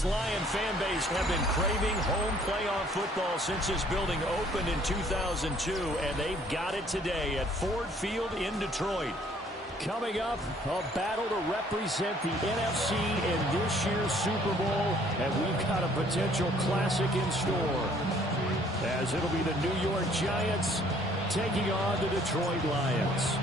This Lion fan base have been craving home playoff football since this building opened in 2002, and they've got it today at Ford Field in Detroit. Coming up, a battle to represent the NFC in this year's Super Bowl, and we've got a potential classic in store, as it'll be the New York Giants taking on the Detroit Lions.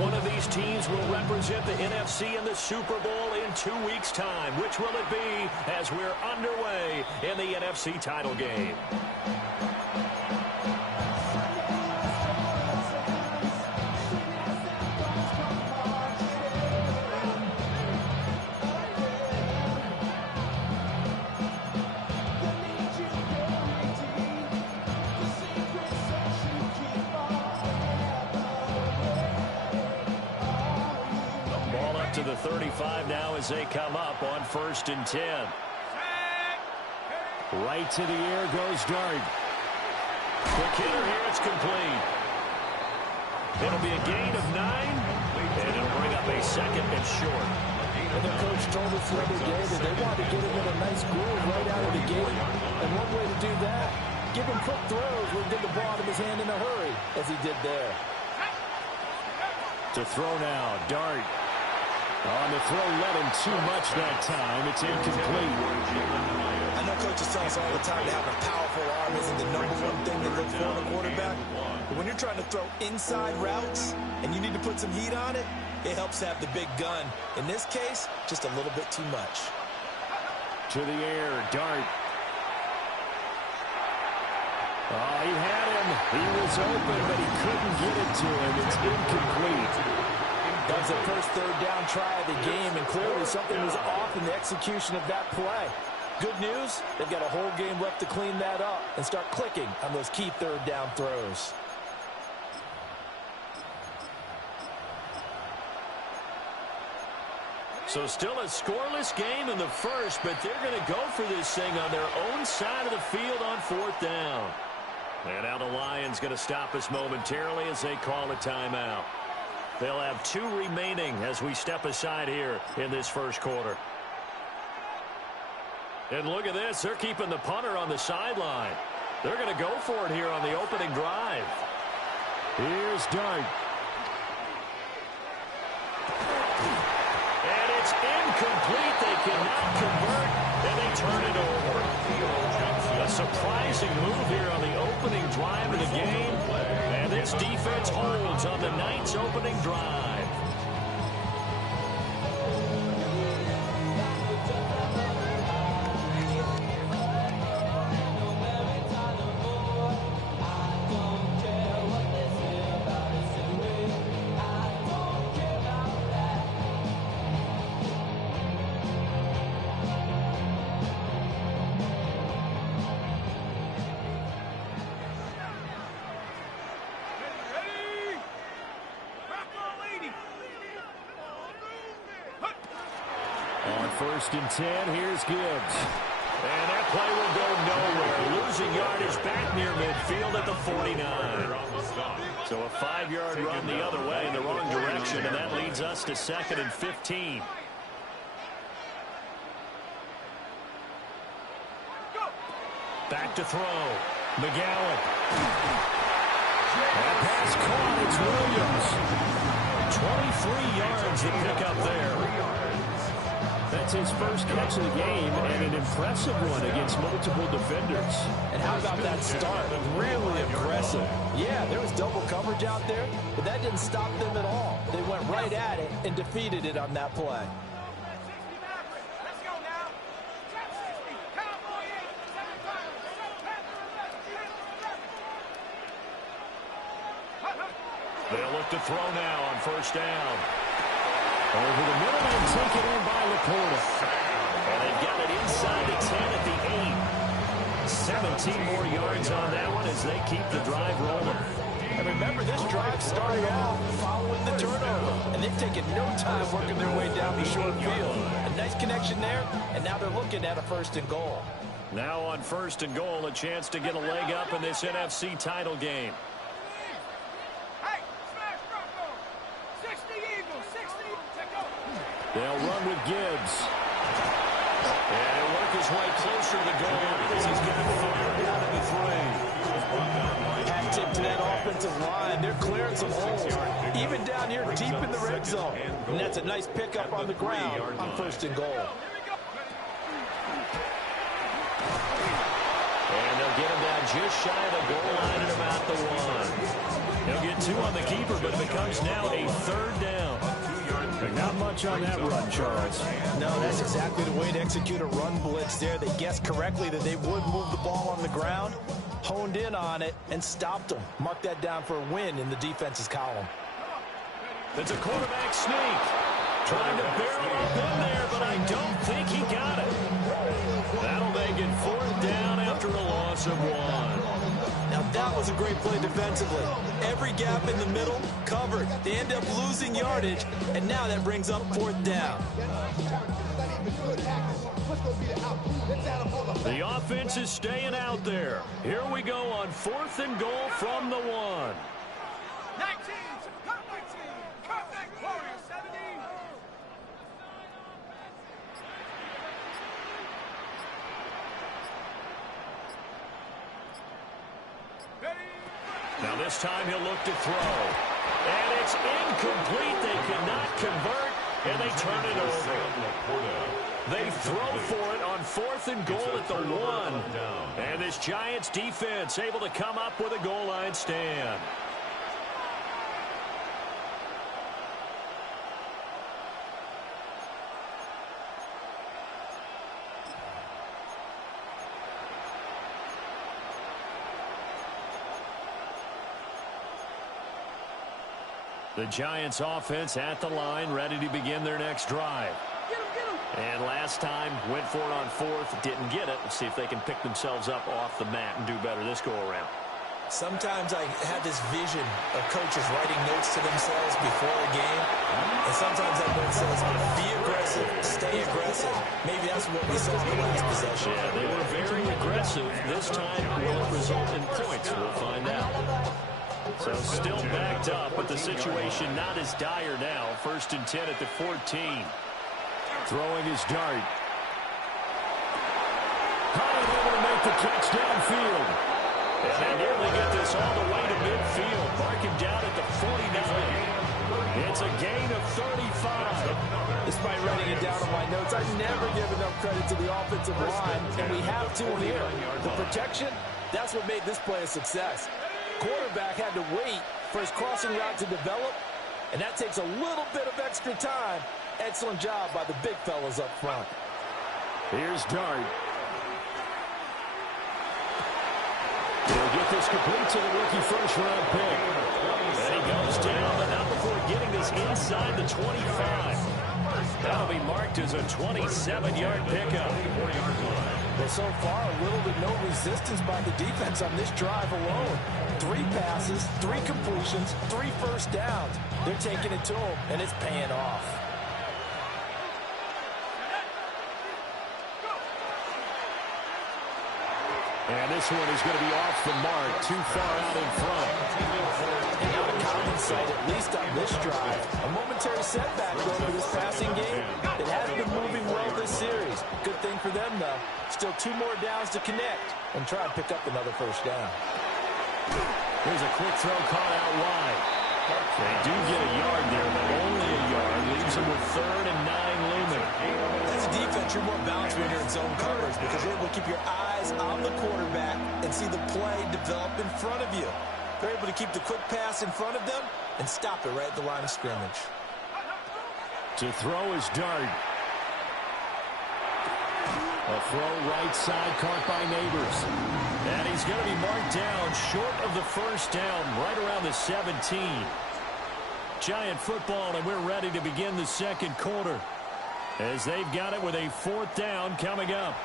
One of these teams will represent the NFC in the Super Bowl in 2 weeks' time. Which will it be as we're underway in the NFC title game? To the 35 now as they come up on 1st and 10. Right to the air goes Dart. Quick hitter here, it's complete. It'll be a gain of 9, and it'll bring up a 2nd and short. And their coach told us the other day that they wanted to get him in a nice groove right out of the gate. And one way to do that, give him quick throws where he get the ball out of his hand in a hurry, as he did there. To throw now, Dart. On the throw, let him too much that time. It's incomplete. I know coaches tell us all the time that having a powerful arm isn't the #1 thing they look for in a quarterback. But when you're trying to throw inside routes and you need to put some heat on it, it helps have the big gun. In this case, just a little bit too much. To the air, Dart. Oh, he had him. He was open, but he couldn't get it to him. It's incomplete. That was the first third down try of the game, and clearly something was off in the execution of that play. Good news, they've got a whole game left to clean that up and start clicking on those key third down throws. So still a scoreless game in the first, but they're going to go for this thing on their own side of the field on 4th down. And now the Lions going to stop us momentarily as they call a timeout. They'll have 2 remaining as we step aside here in this first quarter. And look at this. They're keeping the punter on the sideline. They're going to go for it here on the opening drive. Here's Dart. And it's incomplete. They cannot convert, and they turn it over. A surprising move here on the opening drive of the game. And this defense holds on the Knights' opening drive. On 1st and 10, here's Gibbs. And that play will go nowhere. Losing yardage back near midfield at the 49. So a 5-yard run the other way in the wrong direction, and that leads us to 2nd and 15. Back to throw. McGowan. That pass caught. It's Williams. 23 yards to pick up there. That's his first catch of the game, and an impressive one against multiple defenders. And how about that start? Really impressive. Yeah, there was double coverage out there, but that didn't stop them at all. They went right at it and defeated it on that play. They'll look to throw now on 1st down. Over the middle and taken in by Laporta. And they've got it inside the 10 at the 8. 17 more yards on that one as they keep the drive rolling. And remember, this drive started off following the turnover, and they've taken no time working their way down the short field. A nice connection there, and now they're looking at a 1st and goal. Now on 1st and goal, a chance to get a leg up in this NFC title game. They'll run with Gibbs. And it'll work his his way closer to the goal as he's getting fired down at the 3. Hat tip to that offensive line. They're clearing some holes, even down here deep in the red zone. And that's a nice pickup on the ground on 1st and goal. And they'll get him down just shy of the goal line at about the 1. He'll get 2 on the keeper, but it becomes now a 3rd down. Not much on that run, Charles. No, that's exactly the way to execute a run blitz there. They guessed correctly that they would move the ball on the ground, honed in on it, and stopped them. Mark that down for a win in the defense's column. It's a quarterback sneak. Trying to barrel up in there, but I don't think he got it. That'll make it 4th down after a loss of 1. Now, that was a great play defensively. Every gap in the middle covered. They end up losing yardage, and now that brings up 4th down. The offense is staying out there. Here we go on 4th and goal from the 1. 19, contact Warrior 70. Now this time he'll look to throw. And it's incomplete. They cannot convert, and they turn it over. They throw for it on 4th and goal at the 1. And this Giants defense able to come up with a goal line stand. The Giants offense at the line, ready to begin their next drive. And last time, went for it on 4th, didn't get it. Let's see if they can pick themselves up off the mat and do better this go-around. Sometimes I have this vision of coaches writing notes to themselves before a game. And sometimes that note says, be aggressive, stay aggressive. Maybe that's what we saw in the last possession. Yeah, they were very aggressive. This time, will it result in points? We'll find out. So still backed up, but the situation not as dire now. 1st and 10 at the 14. Throwing his dart. High able to make the catch downfield. And they nearly get this all the way to midfield. Mark him down at the 49. It's a gain of 35. Despite writing it down on my notes, I never give enough credit to the offensive line, and we have to here. The protection, that's what made this play a success. Quarterback had to wait for his crossing route to develop, and that takes a little bit of extra time. Excellent job by the big fellas up front. Here's Dart. He'll get this complete to the rookie first-round pick. And he goes down, but not before getting this inside the 25. That'll be marked as a 27-yard pickup. Well, so far, little to no resistance by the defense on this drive alone. 3 passes, 3 completions, 3 first downs. They're taking it to them, and it's paying off. And this one is going to be off the mark, too far out in front. And now to compensate, at least on this drive. A momentary setback, though, for this passing game. It has been moving well this series. Good thing for them, though. Still 2 more downs to connect and try and pick up another first down. Here's a quick throw caught out wide. They do get a yard there, but only a yard. Leaves them with 3rd and 9 looming. As a defense, you're more balanced when you're in zone coverage because you're able to keep your eyes on the quarterback and see the play develop in front of you. They're able to keep the quick pass in front of them and stop it right at the line of scrimmage. To throw is Dart. A throw right side caught by Neighbors. And he's going to be marked down short of the first down, right around the 17. Giant football, and we're ready to begin the second quarter as they've got it with a 4th down coming up.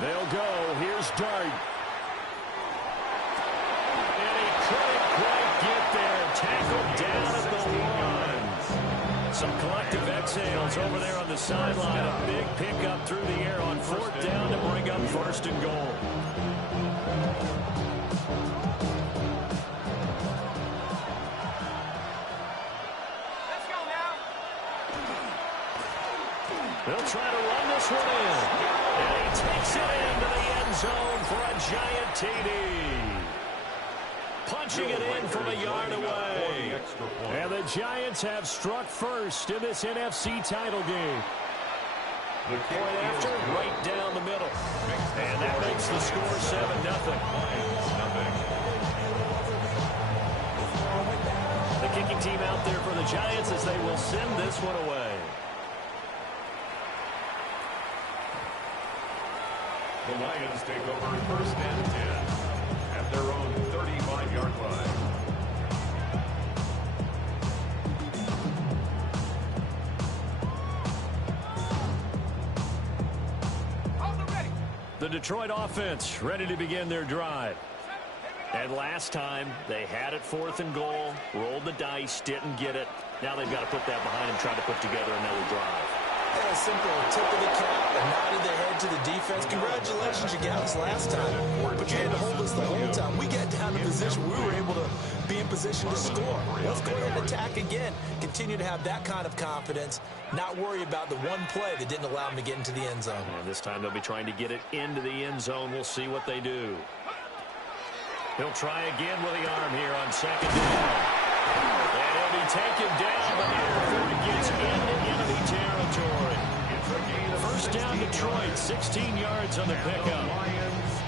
They'll go. Here's Dart. And he couldn't Some collective exhales over there on the sideline. A big pickup through the air on 4th down to bring up 1st and goal. Let's go now. They'll try to run this one in. And he takes it into the end zone for a giant TD. Punching it in from a yard away. And the Giants have struck first in this NFC title game. Point after, right down the middle. And that makes the score 7-0. The kicking team out there for the Giants as they will send this one away. The Lions take over 1st and 10 at their own 35-yard line. The Detroit offense ready to begin their drive. And last time, they had it 4th and goal, rolled the dice, didn't get it. Now they've got to put that behind them, try to put together another drive. A simple tip of the cap, a nod of the head to the defense. Congratulations, you got us last time. But you had to hold us the whole time. We got down to position. We were able to be in position to score. Let's go ahead and attack again. Continue to have that kind of confidence. Not worry about the one play that didn't allow them to get into the end zone. And this time they'll be trying to get it into the end zone. We'll see what they do. He'll try again with the arm here on 2nd down. And he'll be taken down, but before he gets into enemy territory. 1st down Detroit, 16 yards on the pickup.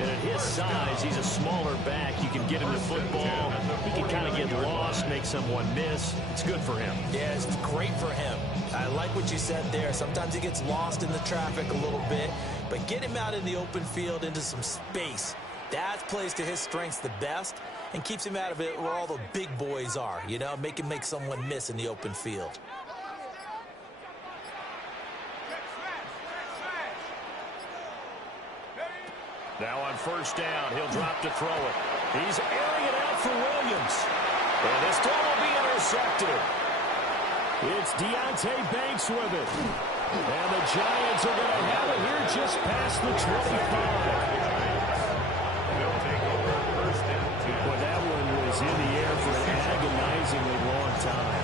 And at his size, he's a smaller back. You can get him the football. He can kind of get lost, make someone miss. It's good for him. Yeah, it's great for him. I like what you said there. Sometimes he gets lost in the traffic a little bit, but get him out in the open field into some space. That plays to his strengths the best and keeps him out of it where all the big boys are, you know, make him make someone miss in the open field. Now on 1st down, he'll drop to throw it. He's airing it out for Williams. And this throw will be intercepted. It's Deonte Banks with it. And the Giants are going to have it here just past the 25. Well, that one was in the air for an agonizingly long time.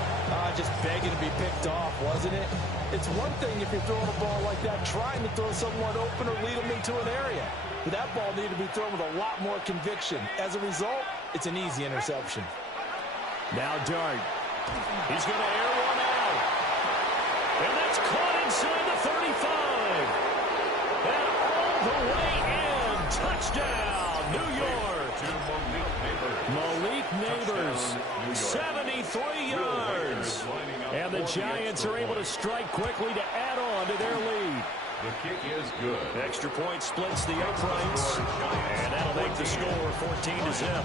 Just begging to be picked off, wasn't it? It's one thing if you're throwing a ball like that, trying to throw someone open or lead them into an area. But that ball needed to be thrown with a lot more conviction. As a result, it's an easy interception. Now Dart. He's going to air one out. And that's caught inside the 35. And all the way in. Touchdown, New York. Malik Neighbors, 73 yards. And the Giants are able to strike quickly to add on to their lead. The kick is good. Extra point splits the uprights. And that'll make the score 14-0.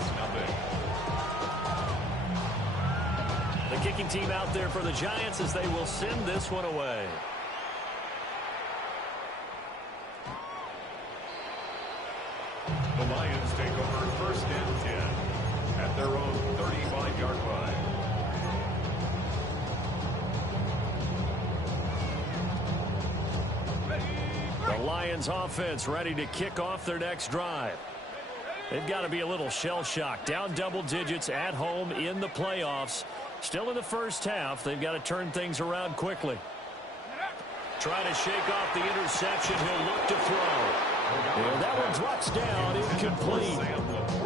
The kicking team out there for the Giants as they will send this one away. The Lions take over 1st and 10 at their own 35-yard line. The Lions offense ready to kick off their next drive. They've got to be a little shell-shocked. Down double digits at home in the playoffs. Still in the first half. They've got to turn things around quickly. Trying to shake off the interception. He'll look to throw. And that one drops down, incomplete.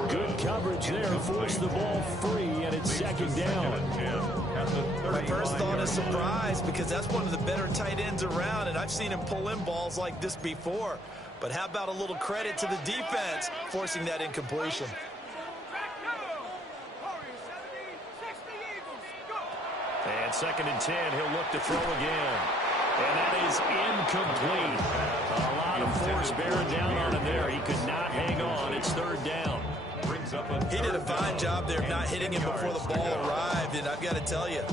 Good coverage there, forced the ball free, and it's 2nd down. My first thought is surprise because that's one of the better tight ends around, and I've seen him pull in balls like this before. But how about a little credit to the defense forcing that incompletion? And 2nd and 10, he'll look to throw again. And that is incomplete. A lot of force bearing down on him there. He could not hang on. It's 3rd down. He did a fine job there of not hitting him before the ball arrived, and I've got to tell you,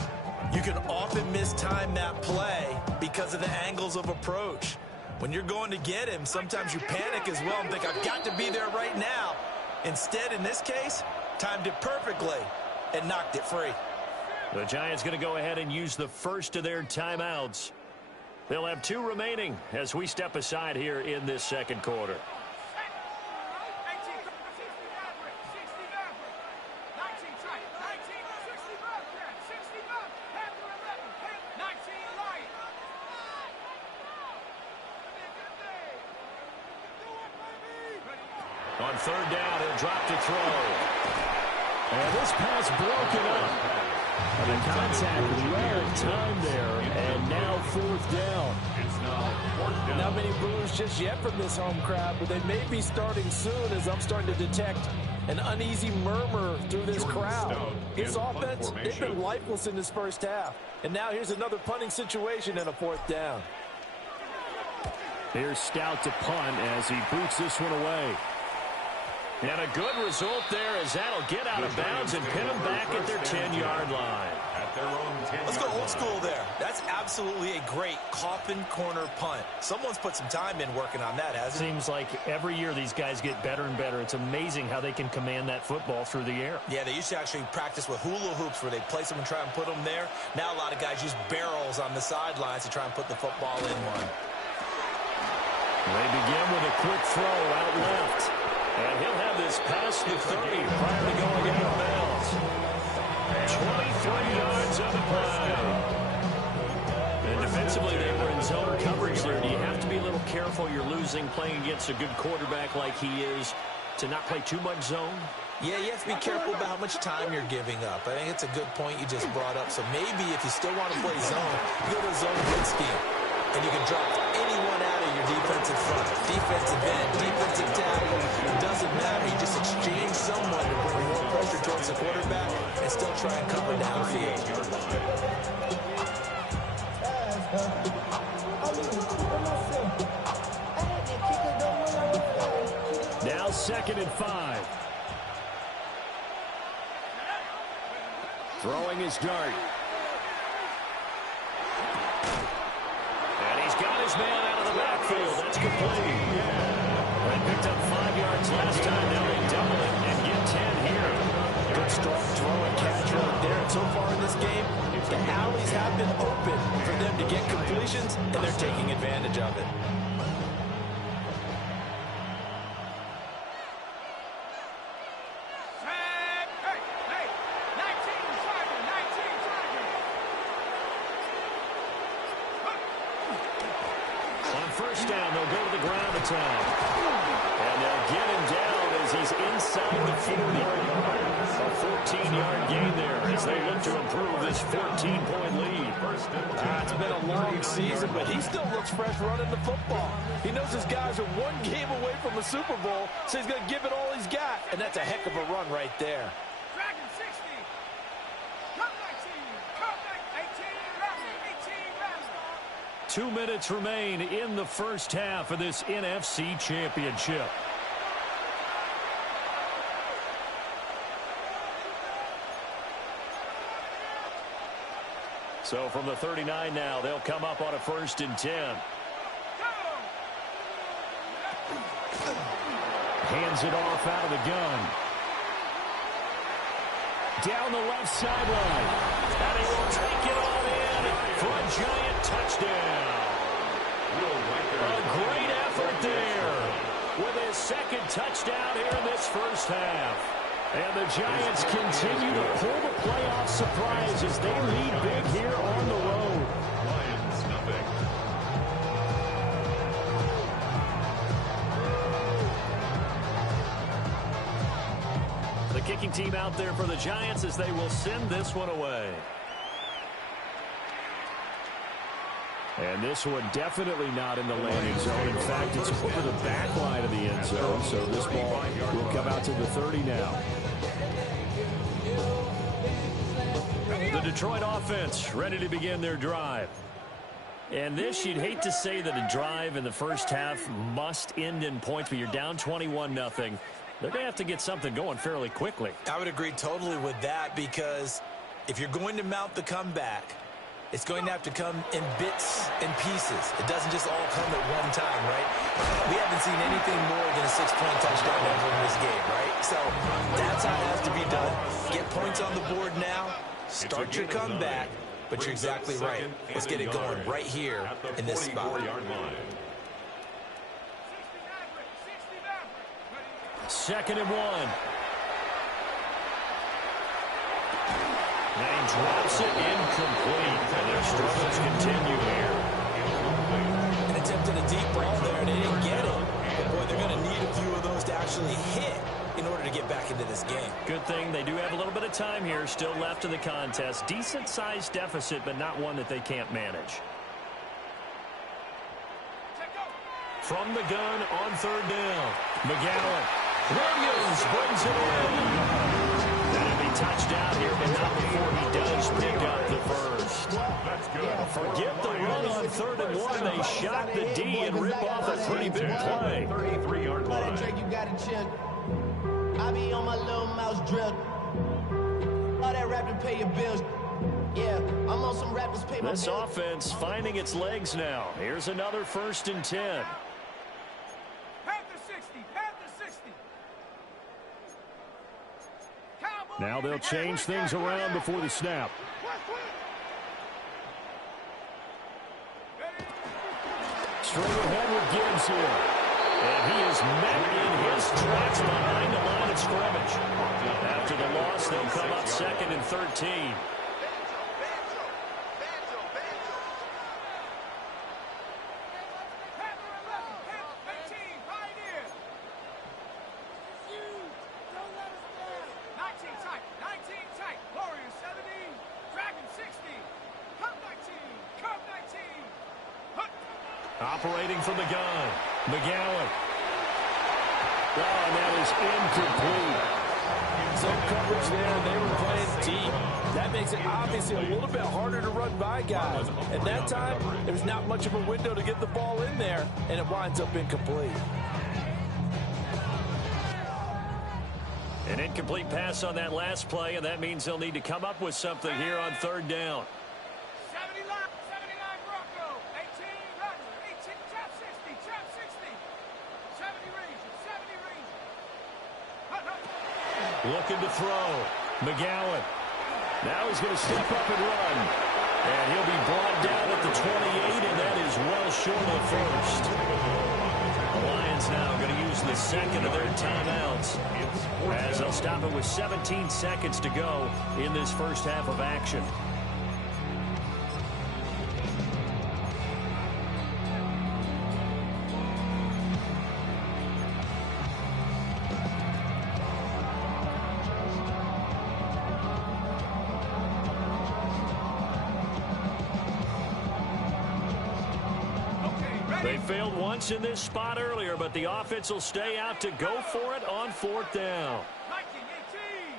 you can often mistime that play because of the angles of approach. When you're going to get him, sometimes you panic as well and think, I've got to be there right now. Instead, in this case, timed it perfectly and knocked it free. The Giants going to go ahead and use the first of their timeouts. They'll have 2 remaining as we step aside here in this second quarter. On third down, he'll drop to throw. And this pass broken up. And the contact well timed there, and now 4th down. It's now 4th down. Not many boos just yet from this home crowd, but they may be starting soon as I'm starting to detect an uneasy murmur through this crowd. His offense, they've been lifeless in this first half. And now here's another punting situation and a 4th down. Here's Stout to punt as he boots this one away. And a good result there as that'll get out of bounds and pin them back at their 10-yard line. At their own 10-yard Let's go old school there. That's absolutely a great coffin corner punt. Someone's put some time in working on that, hasn't it? Seems like every year these guys get better and better. It's amazing how they can command that football through the air. Yeah, they used to actually practice with hula hoops where they place them and try and put them there. Now a lot of guys use barrels on the sidelines to try and put the football in one. They begin with a quick throw out left. And he'll have this past the 30 prior to going out of bounds. 23 yards on the play. And defensively, they were in zone coverage there. Do you have to be a little careful? You're losing playing against a good quarterback like he is to not play too much zone? Yeah, you have to be careful about how much time you're giving up. I think it's a good point you just brought up. So maybe if you still want to play zone, you go to a zone blitz scheme. And you can drop anyone out of your defensive front. Defensive end, defensive tackle. It doesn't matter. You just exchange someone to bring more pressure towards the quarterback and still try and cover downfield. Now 2nd and 5. Throwing his dart. Got his man out of the backfield. That's complete. They picked up 5 yards last time. Now they double it and get 10 here. Good strong throw and catch right there. And so far in this game, the alleys have been open for them to get completions, and they're taking advantage of it. First down, they'll go to the ground attack. And they'll get him down as he's inside the 40. A 14-yard gain there as they look to improve this 14-point lead. It's been a long season, but he still looks fresh running the football. He knows his guys are one game away from a Super Bowl, so he's going to give it all he's got. And that's a heck of a run right there. Dragon 60. Come 19. Come 18. 2 minutes remain in the first half of this NFC Championship. So from the 39 now, they'll come up on a 1st and 10. Hands it off out of the gun. Down the left sideline. And he will take it all in for a Giant touchdown. A great effort there with his 2nd touchdown here in this first half. And the Giants continue to pull the playoff surprise as they lead big here on the road. Lions, nothing. The kicking team out there for the Giants as they will send this one away. And this one definitely not in the landing zone. In fact, it's over the back line of the end zone. So this ball will come out to the 30 now. The Detroit offense ready to begin their drive. And this, you'd hate to say that a drive in the first half must end in points, but you're down 21-0. They're going to have to get something going fairly quickly. I would agree totally with that, because if you're going to mount the comeback, it's going to have to come in bits and pieces. It doesn't just all come at one time, right? We haven't seen anything more than a 6-point touchdown ever in this game, right? So that's how it has to be done. Get points on the board now, Start your comeback, but you're exactly right. Let's get it going right here in this spot. 2nd and 1. And he drops it incomplete. And their struggles continue here. An attempt at a deep ball there, and they didn't get it. But boy, they're going to need a few of those to actually hit in order to get back into this game. Good thing they do have a little bit of time here still left in the contest. Decent-sized deficit, but not one that they can't manage. From the gun on 3rd down. McGowan. Williams brings it in. That'll be touchdown here, but not before he does pick up the first. Forget the run on 3rd and 1. They shot the D and rip off a pretty big play. 33-yard line. You got to chill. I be on my little mouse drill. All that rapping, pay your bills. Yeah, I'm on some rappers, pay my bills. This offense finding its legs now. Here's another 1st and 10. Panther 60, Panther 60. Now they'll change things around before the snap. Straight ahead with Gibbs here. And he is met in his tracks behind the line of scrimmage. After the loss, they'll come up 2nd and 13. Operating from the gun, McGowan. Oh, and that is incomplete. Some coverage there, and they were playing deep. That makes it obviously a little bit harder to run by guys. At that time, there's not much of a window to get the ball in there, and it winds up incomplete. An incomplete pass on that last play, and that means they'll need to come up with something here on 3rd down. 79 Bronco, 18 Rattler, 18 trap 60, trap 60. 70 Ranger, 70 Ranger. Looking to throw. McGowan. Now he's going to step up and run. And he'll be brought down at the 28, and that is well short of 1st. The Lions now going to use the 2nd of their timeouts, as they'll stop it with 17 seconds to go in this first half of action. They failed once in this spot earlier, but the offense will stay out to go for it on 4th down. 19-18.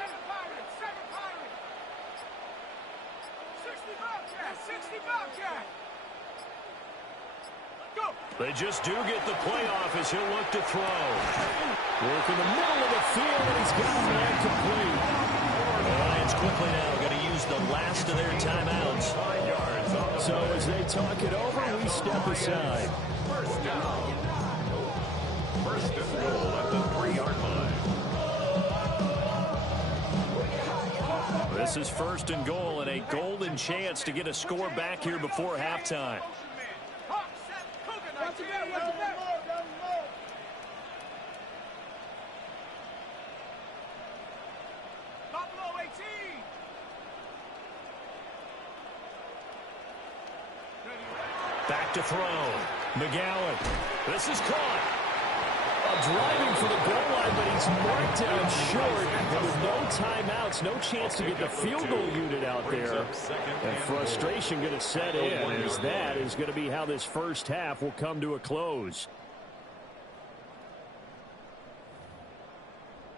7 Pirates, 7 Pirates. 60 Bobcat, 60 Bobcat. Go. They just do get the playoff as he'll look to throw. Work in the middle of the field, and he's got a man complete. The Lions quickly now going to use the last of their timeouts. So as they talk it over, we step aside. 1st down. 1st and goal at the 3-yard line. This is 1st and goal, and a golden chance to get a score back here before halftime. Hawk set, Cougar 19. Buffalo 18. Back to throw. McGowan. This is caught. Driving for the goal line, but he's marked down short. And with no timeouts, no chance to get the field goal unit out there. And frustration going to set in, as that is going to be how this first half will come to a close.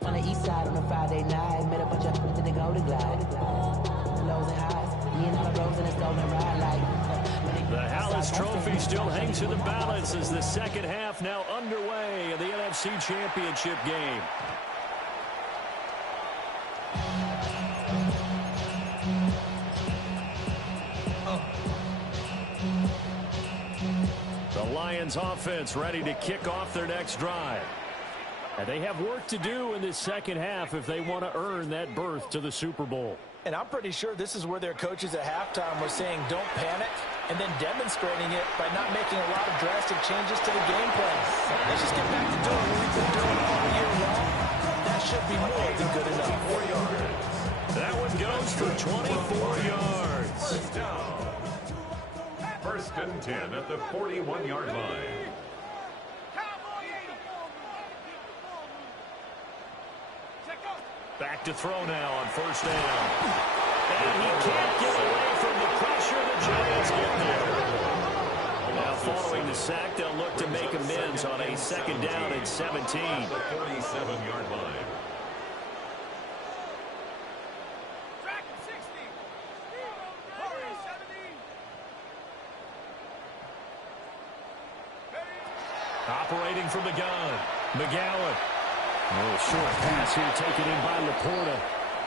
On the east side on a Friday night, met a bunch of to the Golden Glide. Lows and highs, me and all the roads in a stolen ride like. The Hallis Trophy still hangs in the balance as the second half now underway in the NFC Championship game. The Lions offense ready to kick off their next drive. And they have work to do in this second half if they want to earn that berth to the Super Bowl. And I'm pretty sure this is where their coaches at halftime were saying don't panic, and then demonstrating it by not making a lot of drastic changes to the game plan. Let's just get back to doing what we've been doing all year long. That should be more than good enough. 4 yards. That one goes for 24 yards. First down. First and 10 at the 41-yard line. Back to throw now on first down. And he can't get away from the pressure. The Giants get there. Now following the sack, they'll look to make amends on a second down and 17. At the 47-yard line. Operating from the gun, McGowan. Oh, short pass here taken in by Laporta.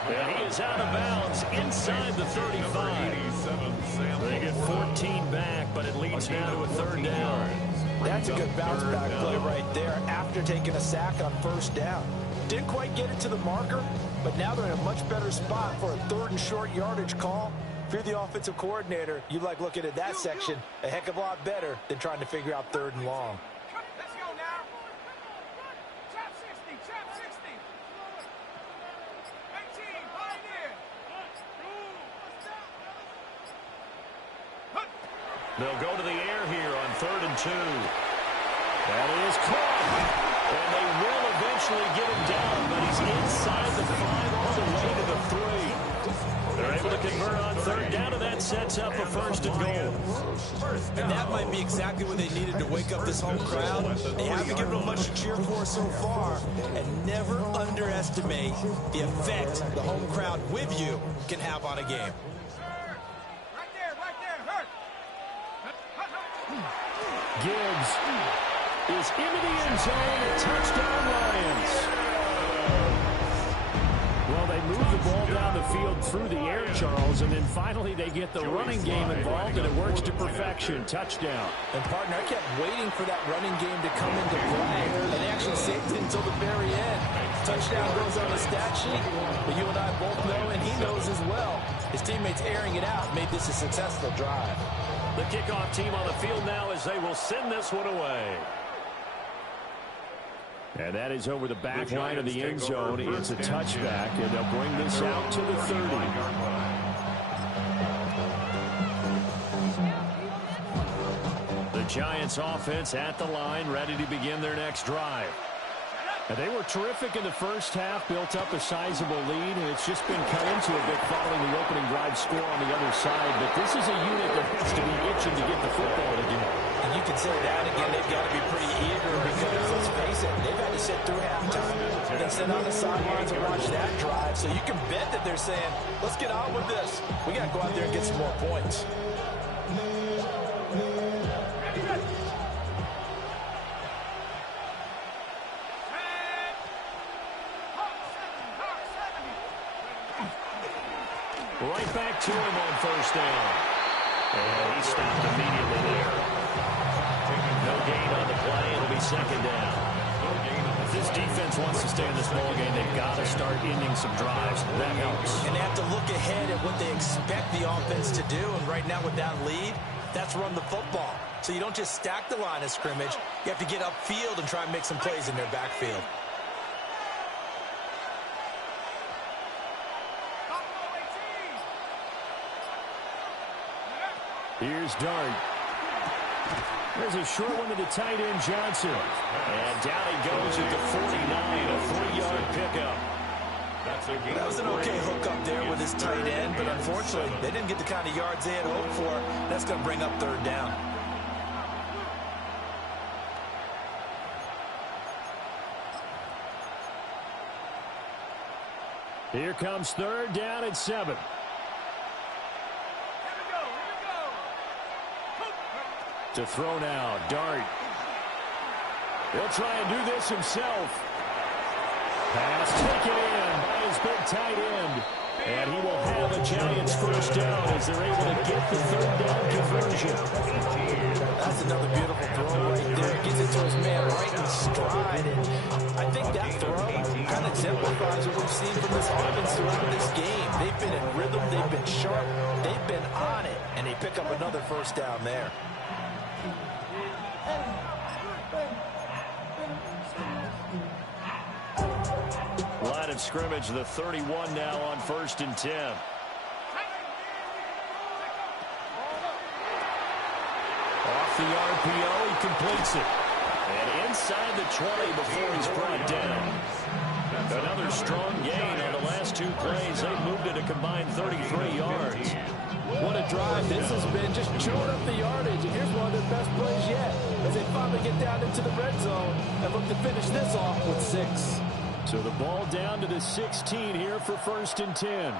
And he is out of bounds inside the 35. They get 14 back, but it leads now to a third down. That's a good bounce back play right there after taking a sack on first down. Didn't quite get it to the marker, but now they're in a much better spot for a third and short yardage call. If you're the offensive coordinator, you like looking at that section a heck of a lot better than trying to figure out third and long. Let's go now. Trap 60, trap 60. 18, pioneer. They'll go to the air here on 3rd and 2. That is caught. And they will eventually get him down, but he's inside the 5 all the way to the 3. They're able to convert on 3rd down, and that sets up a 1st and goal. And that might be exactly what they needed to wake up this home crowd. They haven't given them much to cheer for so far. And never underestimate the effect the home crowd with you can have on a game. Right there, hurt. Gibbs is into the end zone. Touchdown, Lions. Well, they move the ball down the field through the air, Charles, and then finally they get the running game involved, and it works to perfection. Touchdown. And, partner, I kept waiting for that running game to come into play, and they actually saved it until the very end. Touchdown goes on the stat sheet, but you and I both know, and he knows as well, his teammates airing it out made this a successful drive. The kickoff team on the field now as they will send this one away. And that is over the back line of the end zone. It's a touchback, and they'll bring this out to the 30. The Giants offense at the line, ready to begin their next drive. And they were terrific in the first half, built up a sizable lead, and it's just been cut into a bit following the opening drive score on the other side. But this is a unit that has to be itching to get the football again. And you can say that again, they've got to be pretty eager because, let's face it, they've had to sit through halftime and then sit on the sidelines and watch that drive. So you can bet that they're saying, let's get on with this. We got to go out there and get some more points. Right back to him on first down. And he stopped immediately there. No gain on the play. It'll be second down. If this defense wants to stay in this ballgame, they've got to start ending some drives. That helps. And they have to look ahead at what they expect the offense to do. And right now with that lead, that's run the football. So you don't just stack the line of scrimmage. You have to get upfield and try and make some plays in their backfield. Here's Dart. There's a short one to the tight end, Johnson. And down he goes at the 49, a 3-yard pickup. That was an okay hook up there with his tight end, but unfortunately, they didn't get the kind of yards they had hoped for. That's going to bring up third down. Here comes third down at 7. To throw now, Dart. He'll try and do this himself. Pass taken in by his big tight end. And he will have a Giants first down as they're able to get the third down conversion. That's another beautiful throw right there. Gets it to his man right in stride. And I think that throw kind of exemplifies what we've seen from this offense throughout this game. They've been in rhythm. They've been sharp. They've been on it. And they pick up another first down there. Line of scrimmage, the 31 now on 1st and 10. Off the RPO, he completes it. And inside the 20 before he's brought down. Another strong gain on the last 2 plays. They moved it a combined 33 yards. What a drive this has been, just chewing up the yardage. And here's one of their best plays yet as they finally get down into the red zone and look to finish this off with 6. So the ball down to the 16 here for 1st and 10.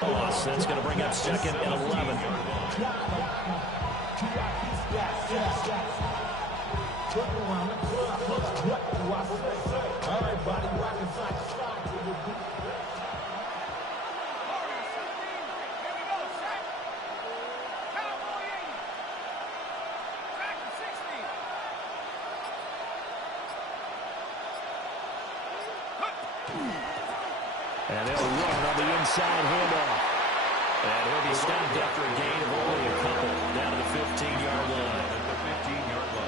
Loss. That's going to bring up 2nd and 11. And they'll run on the inside handoff. And he'll be stopped after a gain of only a couple down to the 15-yard line.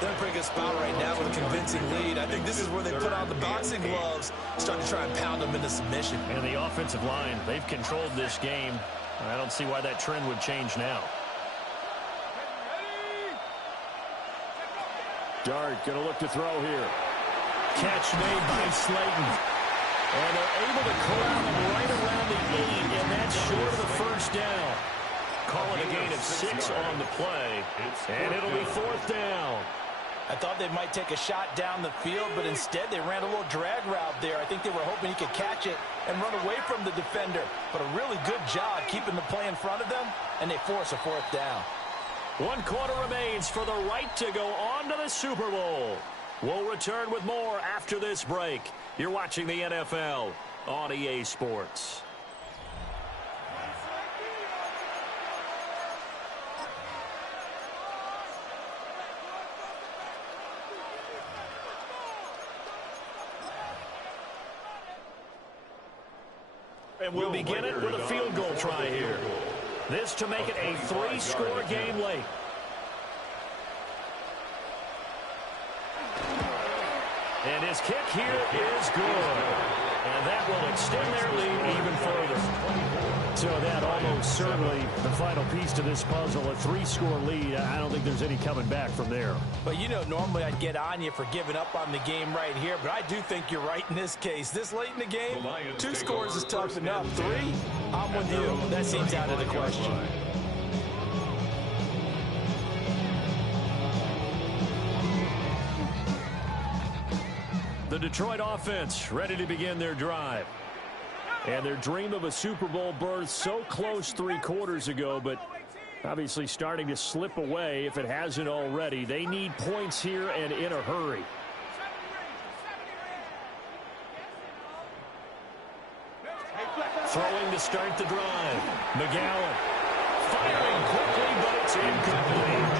They're in a pretty good spot right now with a convincing lead. I think this is where they put on the boxing gloves, start to try and pound them into submission. And the offensive line, they've controlled this game. I don't see why that trend would change now. Dart going to look to throw here. Catch made by Slayton. And they're able to corral him right around the 8, and that's short of the first down. Calling a gain of 6 on the play, and it'll be 4th down. I thought they might take a shot down the field, but instead they ran a little drag route there. I think they were hoping he could catch it and run away from the defender. But a really good job keeping the play in front of them, and they force a 4th down. 1 quarter remains for the right to go on to the Super Bowl. We'll return with more after this break. You're watching the NFL on EA Sports. And we'll begin it with a field goal try here. This to make it a 3-score game late. And his kick here is good. And that will extend their lead even further. So that almost certainly the final piece to this puzzle, a 3-score lead. I don't think there's any coming back from there. But, you know, normally I'd get on you for giving up on the game right here, but I do think you're right in this case. This late in the game, 2 scores is tough enough. 3, I'm with you. That seems out of the question. The Detroit offense ready to begin their drive. And their dream of a Super Bowl berth so close 3 quarters ago, but obviously starting to slip away if it hasn't already. They need points here and in a hurry. Throwing to start the drive. McGowan firing quickly, but it's incomplete.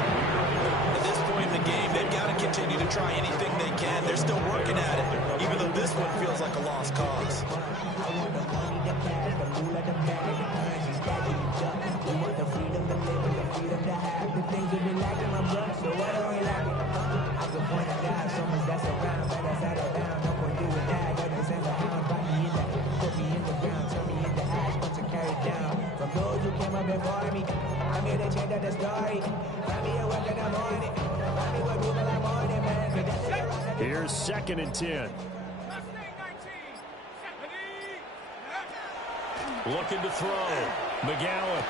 At this point in the game, they've got to continue to try anything they can. They're still working at it, even though this one feels like a lost cause. Here's 2nd and 10. Looking to throw. McGowan.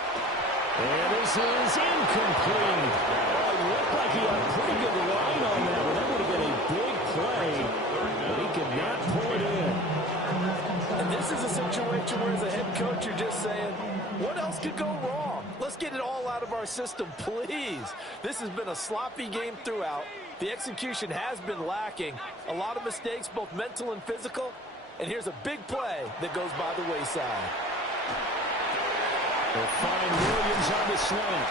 And this is incomplete. It looked like he had a pretty good line on that one. That would have been a big play, but he could not pull it in. And this is a situation where as a head coach you're just saying, what else could go wrong? Let's get it all out of our our system, please. This has been a sloppy game throughout. The execution has been lacking. A lot of mistakes, both mental and physical. And here's a big play that goes by the wayside. They'll find Williams on the slant.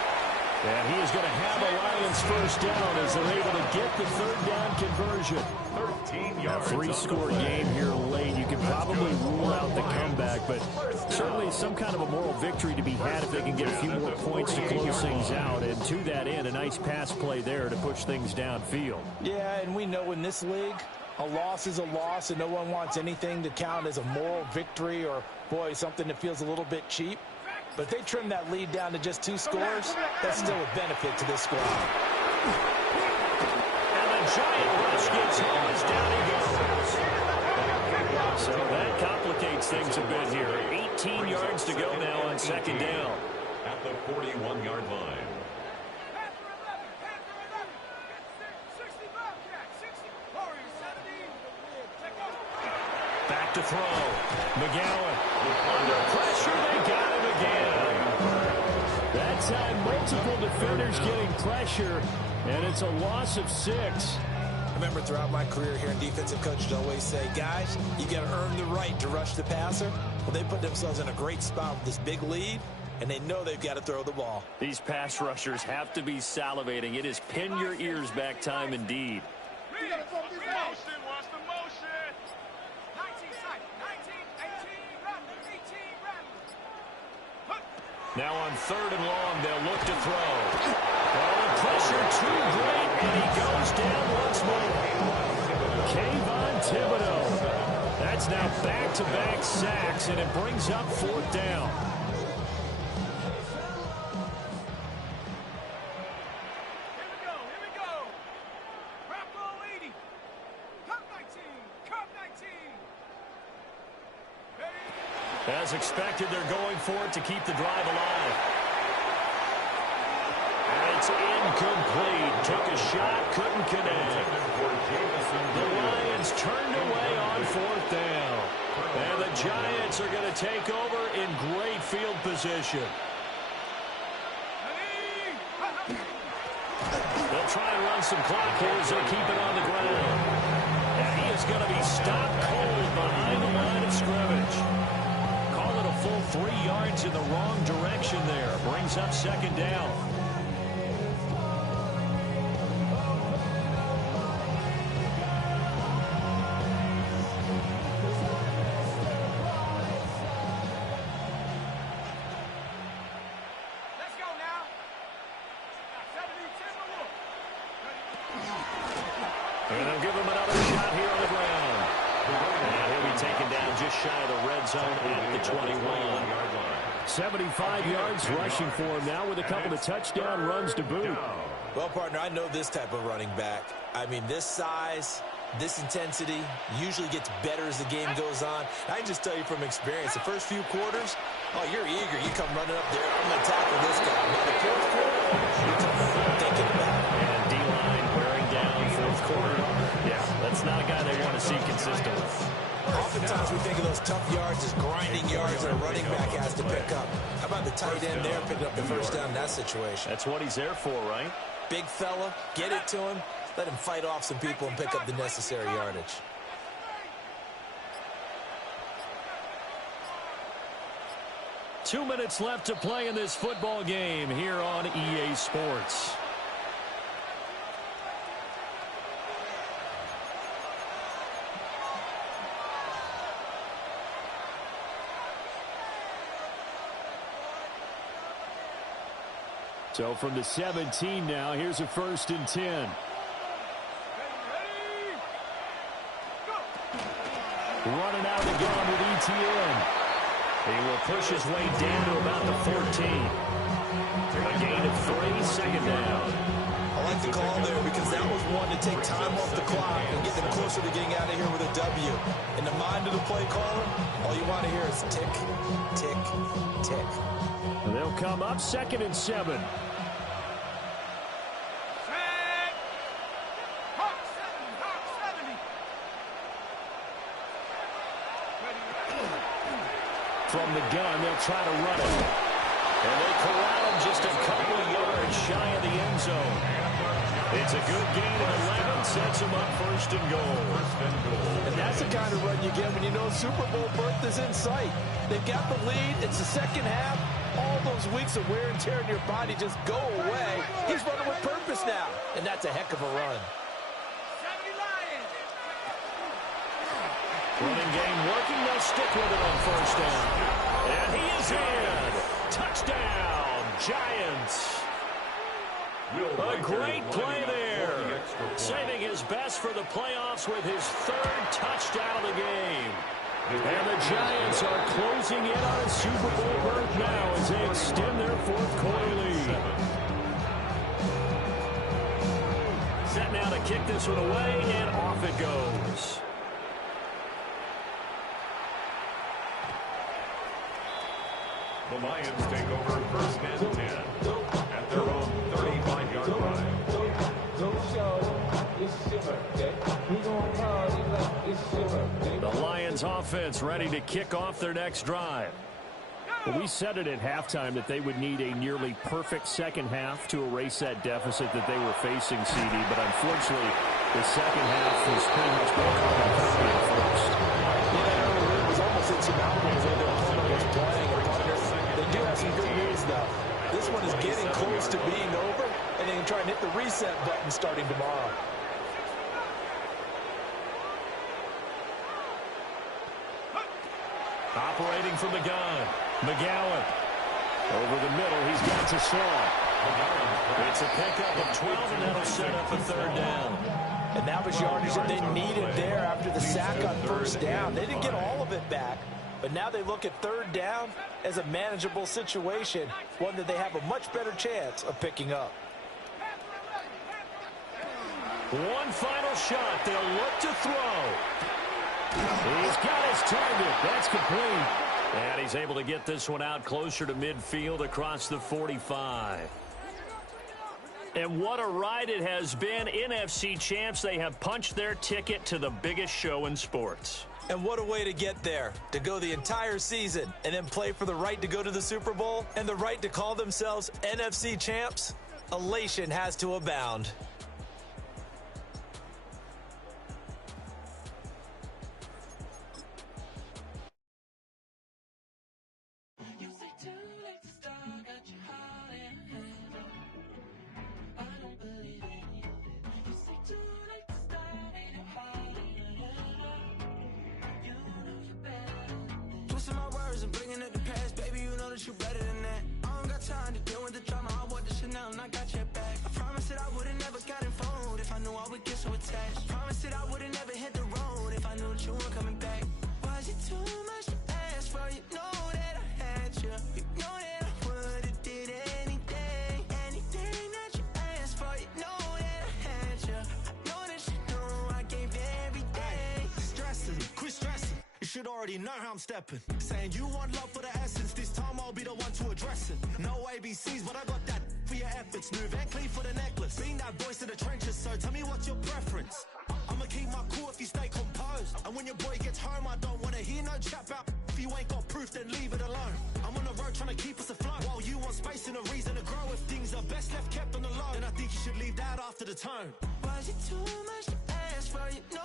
And he is going to have a Lions first down as they're able to get the third down conversion. 13 yards. A three-score game here late. You can probably rule out the comeback, but certainly some kind of a moral victory to be had if they can get a few more points to close things out. And to that end, a nice pass play there to push things downfield. Yeah, and we know in this league, a loss is a loss, and no one wants anything to count as a moral victory or, boy, something that feels a little bit cheap. But if they trim that lead down to just 2 scores, that's still a benefit to this squad. And the giant rush gets home as down he goes. So that complicates things a bit here. 18 yards to go now on second down. At the 41-yard line. Back to throw. McGowan. Under pressure, they got him again. That time, multiple defenders getting pressure, and it's a loss of 6. I remember throughout my career here in defensive coaches always say, guys, you got to earn the right to rush the passer. Well, they put themselves in a great spot with this big lead, and they know they've got to throw the ball. These pass rushers have to be salivating. It is pin your ears back time indeed. Now on third and long, they'll look to throw. Oh, the pressure too great, and he goes down once more. Kayvon Thibodeau. That's now back-to-back sacks, and it brings up fourth down. As expected, they're going for it to keep the drive alive. And it's incomplete. Took a shot, couldn't connect. The Lions turned away on fourth down. And the Giants are going to take over in great field position. They'll try and run some clock here as they keep it on the ground. And he is going to be stopped cold behind the line of scrimmage. Full 3 yards in the wrong direction there. Brings up second down. Let's go now. 70-10. And they'll give him another shot here on the ground. And he'll be taken down just shy of the red zone at the 21-yard line. 75 yards rushing for him now with a couple of touchdown runs to boot. Well, partner, I know this type of running back. I mean, this size, this intensity usually gets better as the game goes on. I can just tell you from experience, the first few quarters, oh, you're eager. You come running up there, I'm going to tackle this guy. By the fourth quarter, you're thinking about it. And D-line wearing down fourth quarter. Yeah, that's not a guy they want to see consistently. Oftentimes we think of those tough yards as grinding yards that a running back has to pick up. How about the tight end there picking up the first down in that situation? That's what he's there for, right? Big fella, get it to him, let him fight off some people and pick up the necessary yardage. Two minutes left to play in this football game here on EA Sports. So from the 17 now, here's a 1st and 10. Running out again with ETN. He will push his way down to about the 14. A gain of 3, second down. I like the call there because that was one to take time off the clock and get them closer to getting out of here with a W. In the mind of the play caller, all you want to hear is tick, tick, tick. And they'll come up 2nd and 7. From the gun, they'll try to run it. And they corral him just a couple of yards shy of the end zone. It's a good gain of 11, sets him up first and goal. And that's the kind of run you get when you know Super Bowl berth is in sight. They've got the lead. It's the second half. All those weeks of wear and tear in your body just go away. He's running with purpose now, and that's a heck of a run. Running game working. They'll stick with it on first down. And he is in. Touchdown, Giants. A great play there. Saving his best for the playoffs with his third touchdown of the game. And the Giants are closing in on a Super Bowl berth now as they extend their fourth quarter lead. Set now to kick this one away, and off it goes. The Lions take over first and 10 at their own 35-yard line. The Lions offense ready to kick off their next drive. Well, we said it at halftime that they would need a nearly perfect second half to erase that deficit that they were facing, CD, but unfortunately, the second half was pretty much broken up in the first. Yeah, it was almost insurmountable the way their opponent was playing. They do have some good news, though. This one is getting close to being over, and they can try and hit the reset button starting tomorrow. Operating from the gun, McGowan. Over the middle, he's got to Shaw. It's a pickup of 12, and that'll set up a third down. And that was yardage that they needed there after the sack on first down. They didn't get all of it back, but now they look at third down as a manageable situation, one that they have a much better chance of picking up. One final shot. They'll look to throw. He's got his target. That's complete. And he's able to get this one out closer to midfield across the 45. And what a ride it has been. NFC champs, they have punched their ticket to the biggest show in sports. And what a way to get there, to go the entire season and then play for the right to go to the Super Bowl and the right to call themselves NFC champs. Elation has to abound. Already know how I'm stepping. Saying you want love for the essence, this time I'll be the one to address it. No ABCs, but I got that for your efforts. New Van Cleef for the necklace. Being that voice in the trenches, so tell me what's your preference. I'ma keep my cool if you stay composed. And when your boy gets home, I don't wanna hear no chat about if you ain't got proof, then leave it alone. I'm on the road trying to keep us afloat. While you want space and a reason to grow. If things are best left kept on the low, then I think you should leave that after the tone. Was it too much to ask for? You know